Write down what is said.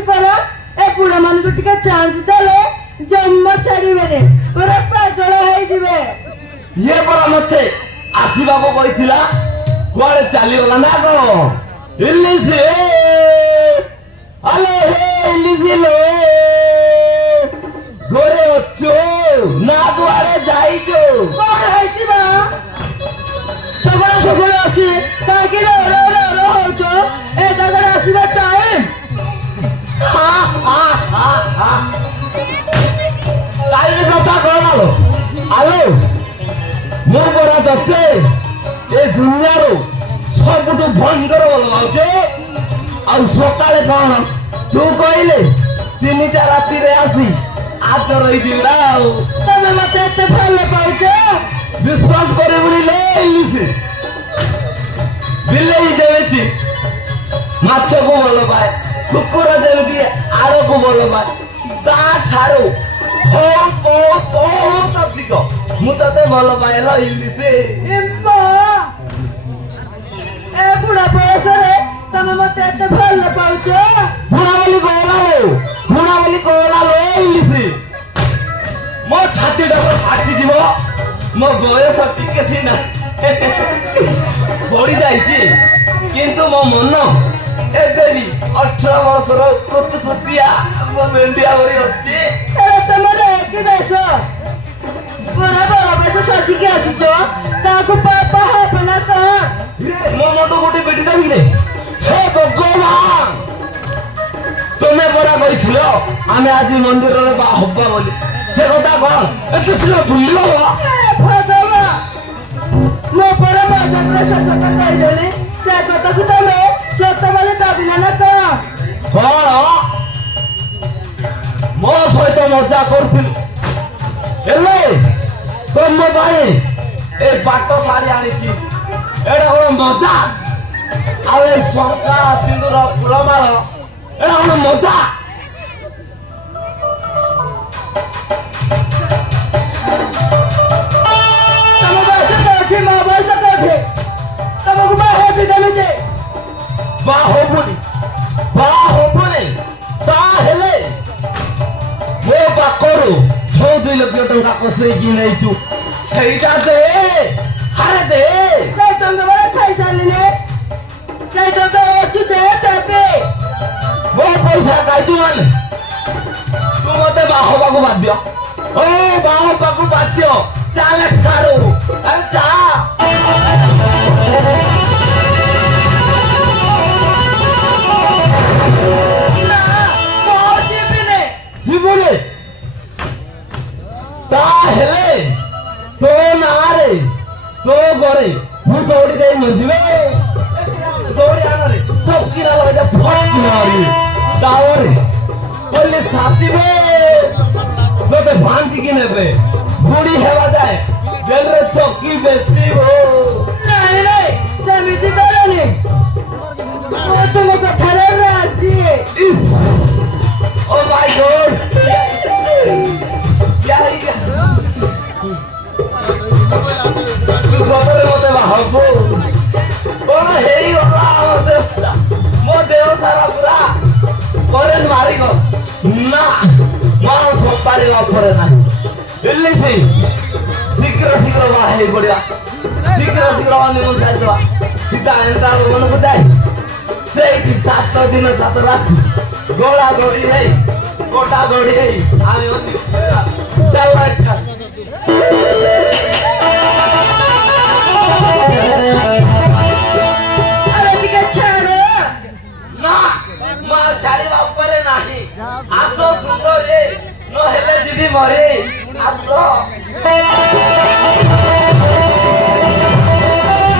Cauchy परा ए बुढ़ा मान को टिका चांस देले जम्मा छाड़ीबेने ओरा पागल होई जिवे ये परा मते आसीबाको कहिथिला कुआडे चाली गला ना को इल्लिसी अले हे इल्लिसी लो घरे अच्छो ना कुआडे जाइजो कोन होई जिबा सबले आसी ताकि रो होचो ए दागड़ आसीबा टाइम टाइम कथा कहनालो आलो मो बरा दते ए दुनिया रो सबुठु भयंकर बोल बाउजे आ सकाळे कोन तू कहिले 3टा राती रे आसी आज रही दिला तमे मते एते भले पाउछो विश्वास करे बोली ले इलिसी बिल्ली देवती माछ को बोल पाए कुकुर देवती आरो को बोल पाए ता ठारो ओ तदिक मु तते बोल पाए ल इलिसी इम्मा ए बुढ़ा बयस रे तमे मते एते भले पाउछो बुढ़ा बोली कहला लो इलिसी मो छाती डबर फाटी दिबो मो बयस टिके सिना बड़ी जाइछि किंतु मो मन एबे भी 18 वर्षर कुतकुतिया मो मेंडिया भरी अछि अरे तमरे की बेसो बड़ा बड़ा बेसो सची के आसीजो ताको पापा है बना का मो मोटो गोटे बेटी दाबिले हे भगवान तुमे बड़ा कहिथिलो आमे आज मंदिर रे बा हब्बा बोली से कथा कोन ए किछो भूलिलो भगवान मो बड़ा बाजा करे सत्य कहि देली से कथा को तमे सत्य वाले दाबिला ना का कोन मो सहित मजा करथिल एले तुम भाई ए बाटो सारी आनिछि एडा कोन मजा आवे सरका सिंदूर फुलमाळ एडा कोन मजा तमे बस बैठे मां बस बैठे तमे को बाहे बिगमे दे बाहुबली ता हेले मो बाकरो 6 लक्ष टंका कसै कि नैछु सेटा दे हारे दे से टंका वाला खाइसा ने से टंका अच्छु दे तबे मो पैसा काइछु माने तू मते बाहुबाको बाध्य ओ बाहुबाको बाध्य चाले ठारो अरे जा बोले ता हेले तो नारे तो गोरे मु दौड़ी गई मरदिवे दौड़ी आना रे सब किरा लगा जा फट मारी दावरे बोले छातीबे गोटे भांति की नेबे बुढ़ी हेवा जाए दिल रे चौकी बेचती हो नहीं नहीं समिति करनी वो तुम कथा रे राजी ओ माय गॉड क्या है तू सतरे मते बाहबो ओ हेई ओला मते मो देह सारा पूरा करेन मारी गो ना मां संपाले बापरे नाही इल्ली से शीघ्र बाहे पड़िया शीघ्र वाली मन जाय दवा सीधा एंटा मन को जाय सेठी 7 दिन 7 रात गोला गोड़ी है कोटा गोड़ी है आवे होती चल रहा अरे टिके छाड़ो ना मां झाड़ी ऊपर नहीं आसो सुंदर रे नो हेले जीवी मरे आसो